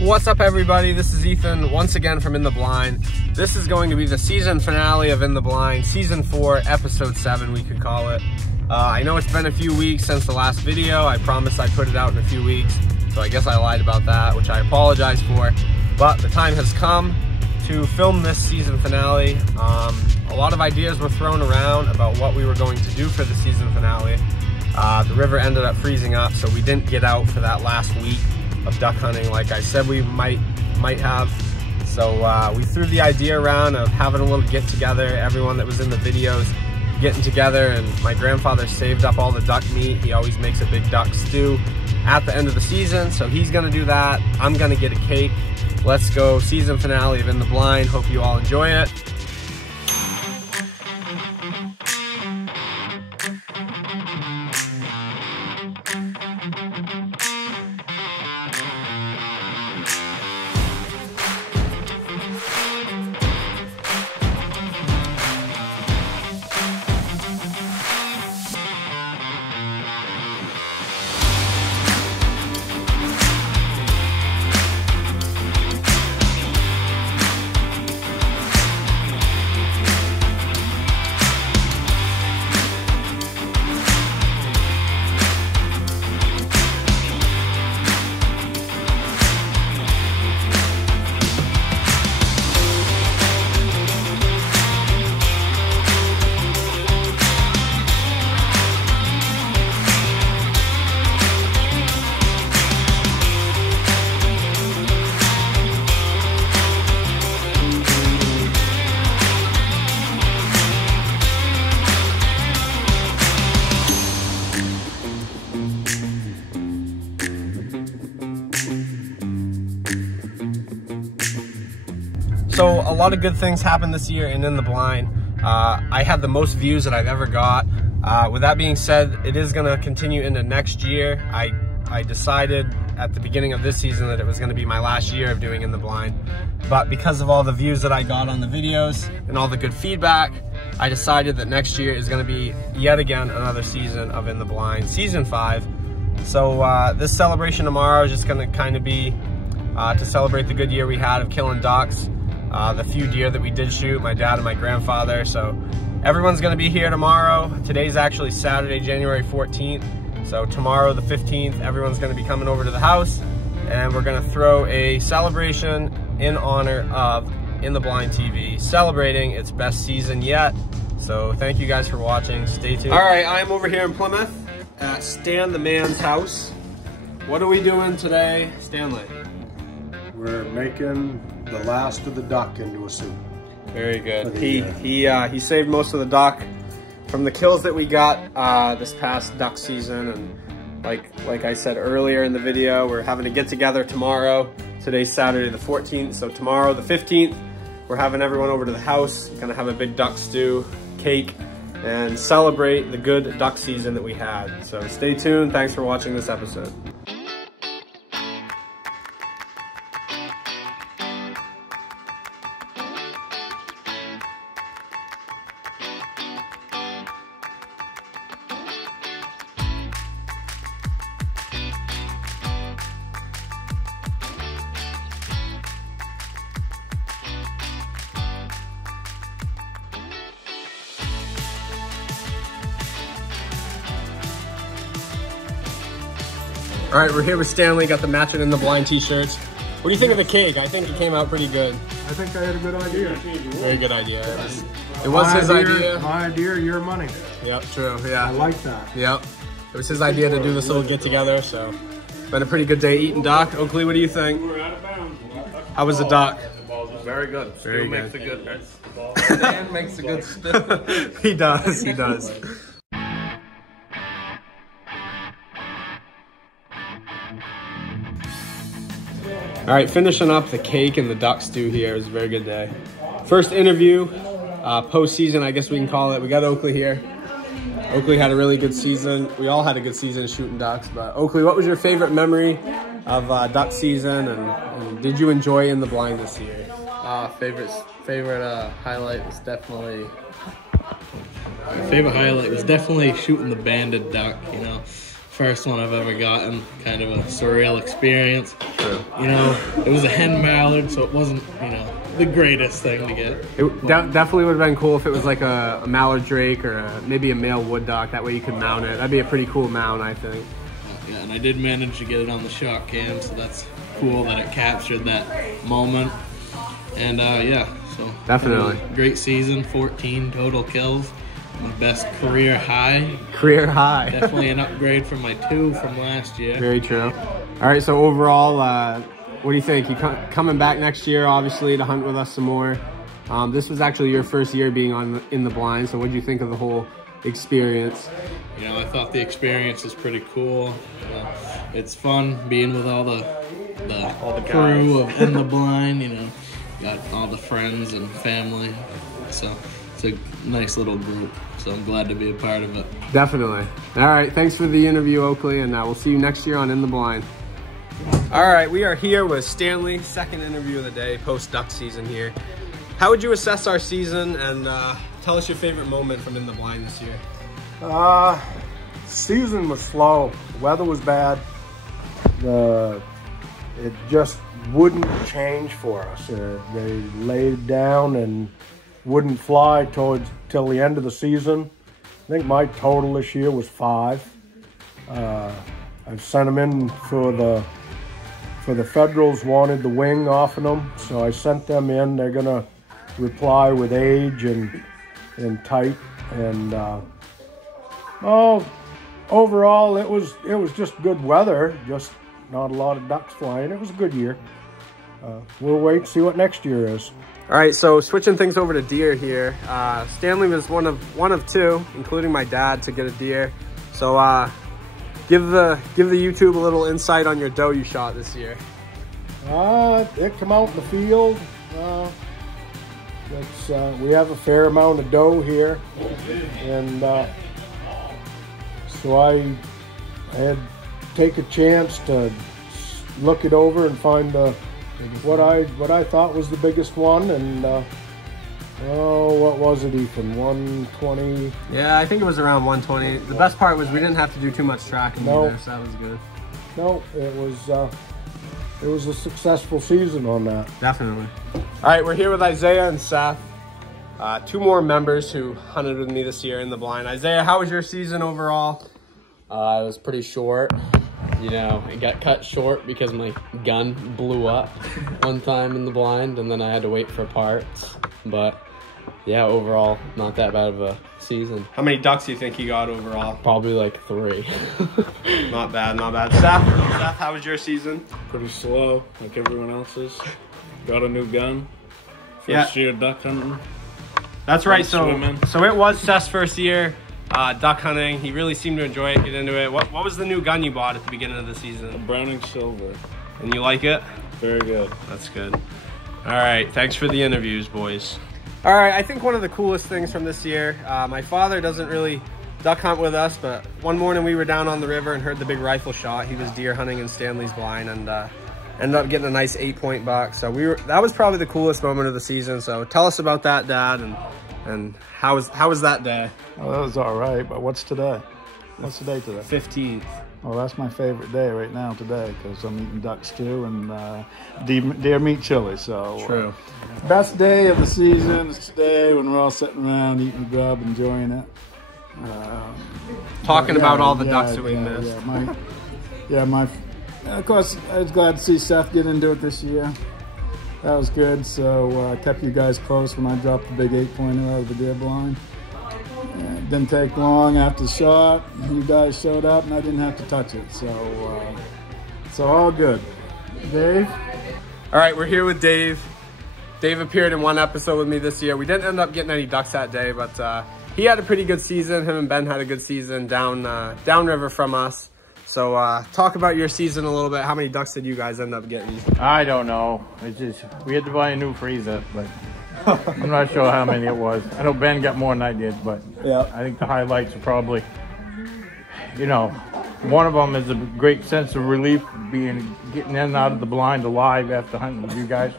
What's up, everybody? This is Ethan once again from In the Blind. This is going to be the season finale of In the Blind, season 4, episode 7, we could call it. I know it's been a few weeks since the last video. I promised I'd put it out in a few weeks, so I guess I lied about that, which I apologize for. But the time has come to film this season finale. A lot of ideas were thrown around about what we were going to do for the season finale. The river ended up freezing up, so we didn't get out for that last week of duck hunting like I said we might have. So we threw the idea around of having a little get together, everyone that was in the videos getting together, and my grandfather saved up all the duck meat. He always makes a big duck stew at the end of the season, so he's gonna do that. I'm gonna get a cake. Let's go season finale of In the Blind. Hope you all enjoy it. So a lot of good things happened this year in the Blind. I had the most views that I've ever got. With that being said, it is gonna continue into next year. I decided at the beginning of this season that it was gonna be my last year of doing In the Blind. But because of all the views that I got on the videos and all the good feedback, I decided that next year is gonna be yet again another season of In the Blind, season 5. So this celebration tomorrow is just gonna kind of be to celebrate the good year we had of killing ducks. The few deer that we did shoot, my dad and my grandfather. So everyone's gonna be here tomorrow. Today's actually Saturday, January 14th. So tomorrow, the 15th, everyone's gonna be coming over to the house, and we're gonna throw a celebration in honor of In the Blind TV, celebrating its best season yet. So thank you guys for watching. Stay tuned. All right, I'm over here in Plymouth at Stan the Man's house. What are we doing today, Stanley? We're making the last of the duck into a soup. Very good. He saved most of the duck from the kills that we got this past duck season, and like I said earlier in the video, we're having a get together tomorrow. Today's Saturday the 14th, so tomorrow the 15th, we're having everyone over to the house. Gonna have a big duck stew, cake, and celebrate the good duck season that we had. So stay tuned. Thanks for watching this episode. All right, we're here with Stanley, got the matching In the Blind t-shirts. What do you think of the cake? I think it came out pretty good. I think I had a good idea. Very good idea. It was his idea. My idea, your money. Yep, true, yeah. I like that. Yep. It was his idea to do this little get together, so. Been a pretty good day eating duck. Oakley, what do you think? We're out of bounds. How was the duck? Very good. Very good. Makes a good Stan makes a good stew. He does, he does. All right, finishing up the cake and the duck stew here. It was a very good day. First interview, postseason, I guess we can call it. We got Oakley here. Oakley had a really good season. We all had a good season shooting ducks, but Oakley, what was your favorite memory of duck season, and did you enjoy In the Blind this year? Favorite highlight was definitely shooting the banded duck, you know. first one I've ever gotten. Kind of a surreal experience. True. You know, it was a hen mallard, so it wasn't, you know, the greatest thing to get. It definitely would have been cool if it was like a mallard drake or maybe a male wood duck. That way you could mount it. That'd be a pretty cool mount, I think. Yeah, and I did manage to get it on the shot cam, so that's cool that it captured that moment. And yeah, so definitely great season. 14 total kills, my best career high. Career high. Definitely an upgrade from my 2 from last year. Very true. All right, so overall, what do you think? You coming back next year, obviously, to hunt with us some more. This was actually your first year being in the blind, so what do you think of the whole experience? You know, I thought the experience was pretty cool. It's fun being with all the crew of In the Blind. You know, got all the friends and family, so it's a nice little group. So I'm glad to be a part of it. Definitely. All right, thanks for the interview, Oakley, and we'll see you next year on In the Blind. All right, we are here with Stanley, second interview of the day, post-duck season here. How would you assess our season, and tell us your favorite moment from In the Blind this year? Season was slow. The weather was bad. It just wouldn't change for us. They laid down and wouldn't fly till the end of the season. I think my total this year was 5. I've sent them in for the Federals wanted the wing off of them, so I sent them in. They're gonna reply with age and type, and overall it was just good weather, just not a lot of ducks flying. It was a good year. We'll wait and see what next year is. All right, so switching things over to deer here. Stanley was one of 2, including my dad, to get a deer. So give the YouTube a little insight on your doe you shot this year. It came out in the field. We have a fair amount of doe here, and so I had to take a chance to look it over and find what I thought was the biggest one, and what was it, Ethan? 120? Yeah, I think it was around 120. The best part was we didn't have to do too much tracking either, so that was good. No, it was a successful season on that. Definitely. All right, we're here with Isaiah and Seth, 2 more members who hunted with me this year in the blind. Isaiah, how was your season overall? It was pretty short. You know, it got cut short because my gun blew up one time in the blind, and then I had to wait for parts. But yeah, overall, not that bad of a season. How many ducks do you think you got overall? Probably like 3. Not bad, not bad. Seth, how was your season? Pretty slow, like everyone else's. Got a new gun. First year duck hunting. That's right. So it was Seth's first year duck hunting. He really seemed to enjoy it, get into it. What was the new gun you bought at the beginning of the season? A Browning Silver. And you like it? Very good. That's good. All right, thanks for the interviews, boys. All right, I think one of the coolest things from this year, my father doesn't really duck hunt with us, but one morning we were down on the river and heard the big rifle shot. He was deer hunting in Stanley's blind and ended up getting a nice 8-point buck. So that was probably the coolest moment of the season. So tell us about that, Dad, and how was that day? Oh, that was all right, but what's today? What's the day today? 15th. Well, that's my favorite day right now today, because I'm eating duck stew and deer meat chili. So true. Best day of the season is today when we're all sitting around eating grub, enjoying it. Talking about all the ducks that we missed. Of course, I was glad to see Seth get into it this year. That was good. So I kept you guys close when I dropped the big 8-pointer out of the deer blind. It didn't take long after the shot. You guys showed up and I didn't have to touch it. So all good. Dave? All right, we're here with Dave. Dave appeared in one episode with me this year. We didn't end up getting any ducks that day, but he had a pretty good season. Him and Ben had a good season downriver from us. So talk about your season a little bit. How many ducks did you guys end up getting? I don't know. It's just, we had to buy a new freezer, but I'm not sure how many it was. I know Ben got more than I did, but yeah. I think the highlights are probably, you know, one of them is a great sense of relief getting in and out of the blind alive after hunting with you guys,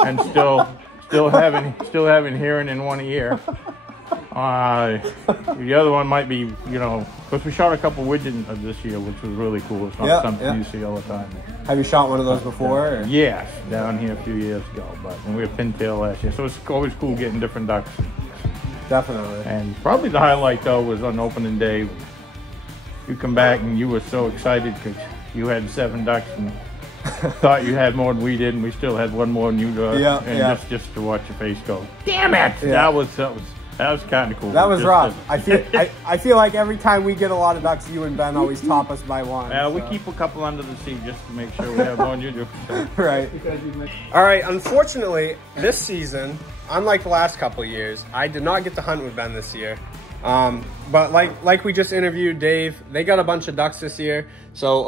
and still having hearing in one ear. The other one might be, you know, because we shot a couple widgeons this year, which was really cool. It's not something you see all the time. Have you shot one of those before? Or? Yes, down here a few years ago. And we were pintail last year, so it's always cool getting different ducks. Definitely. And probably the highlight though was on opening day. You come back and you were so excited because you had 7 ducks and thought you had more than we did, and we still had one more than you did. Just to watch your face go, damn it! Yeah. That was kind of cool. That was rough. I feel like every time we get a lot of ducks, you and Ben always top us by one. Yeah, we keep a couple under the seat just to make sure we have more than you do. So. Right. All right. Unfortunately, this season, unlike the last couple of years, I did not get to hunt with Ben this year. But like we just interviewed Dave, they got a bunch of ducks this year. So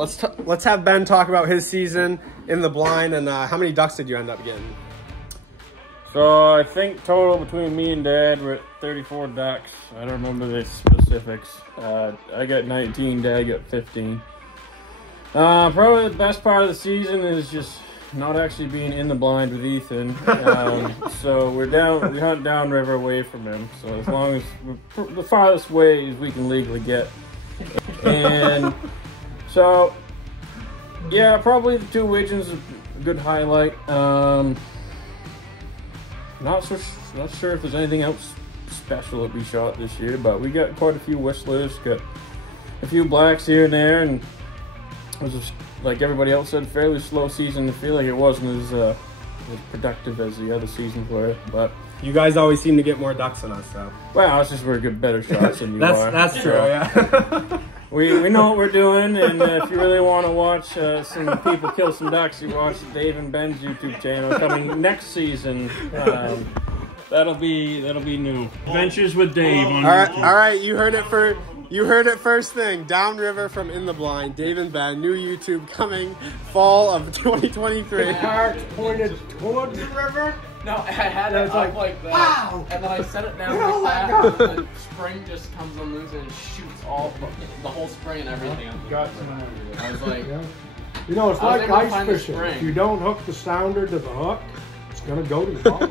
let's have Ben talk about his season in the blind and how many ducks did you end up getting? So I think total between me and Dad we're at 34 ducks. I don't remember the specifics. I got 19, Dad got 15. Probably the best part of the season is just not actually being in the blind with Ethan. So we hunt downriver away from him. So as long as the farthest way as we can legally get. And so yeah, probably the 2 widgeons are a good highlight. Not sure if there's anything else special that we shot this year, but we got quite a few whistlers, got a few blacks here and there, and it was just, like everybody else said, fairly slow season. I feel like it wasn't as productive as the other seasons were, but you guys always seem to get more ducks than us, though. Well, it's just we're good, better shots than you are. That's true, yeah. We know what we're doing, and if you really want to watch some people kill some ducks, you watch Dave and Ben's YouTube channel coming next season. That'll be new. Adventures with Dave. On YouTube. All right, you heard it first thing. Downriver from In the Blind, Dave and Ben, new YouTube coming fall of 2023. Heart pointed towards the river. No, I had it up like that, wow. And then I set it down like that, and the spring just comes unloose and shoots all the whole spring and everything. I was like, you know, it's like ice fishing. If you don't hook the sounder to the hook, it's gonna go to the bottom,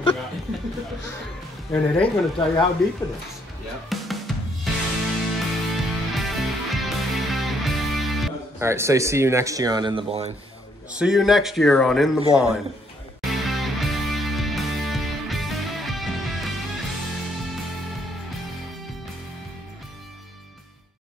and it ain't gonna tell you how deep it is. Yep. All right, so see you next year on In the Blind. See you next year on In the Blind.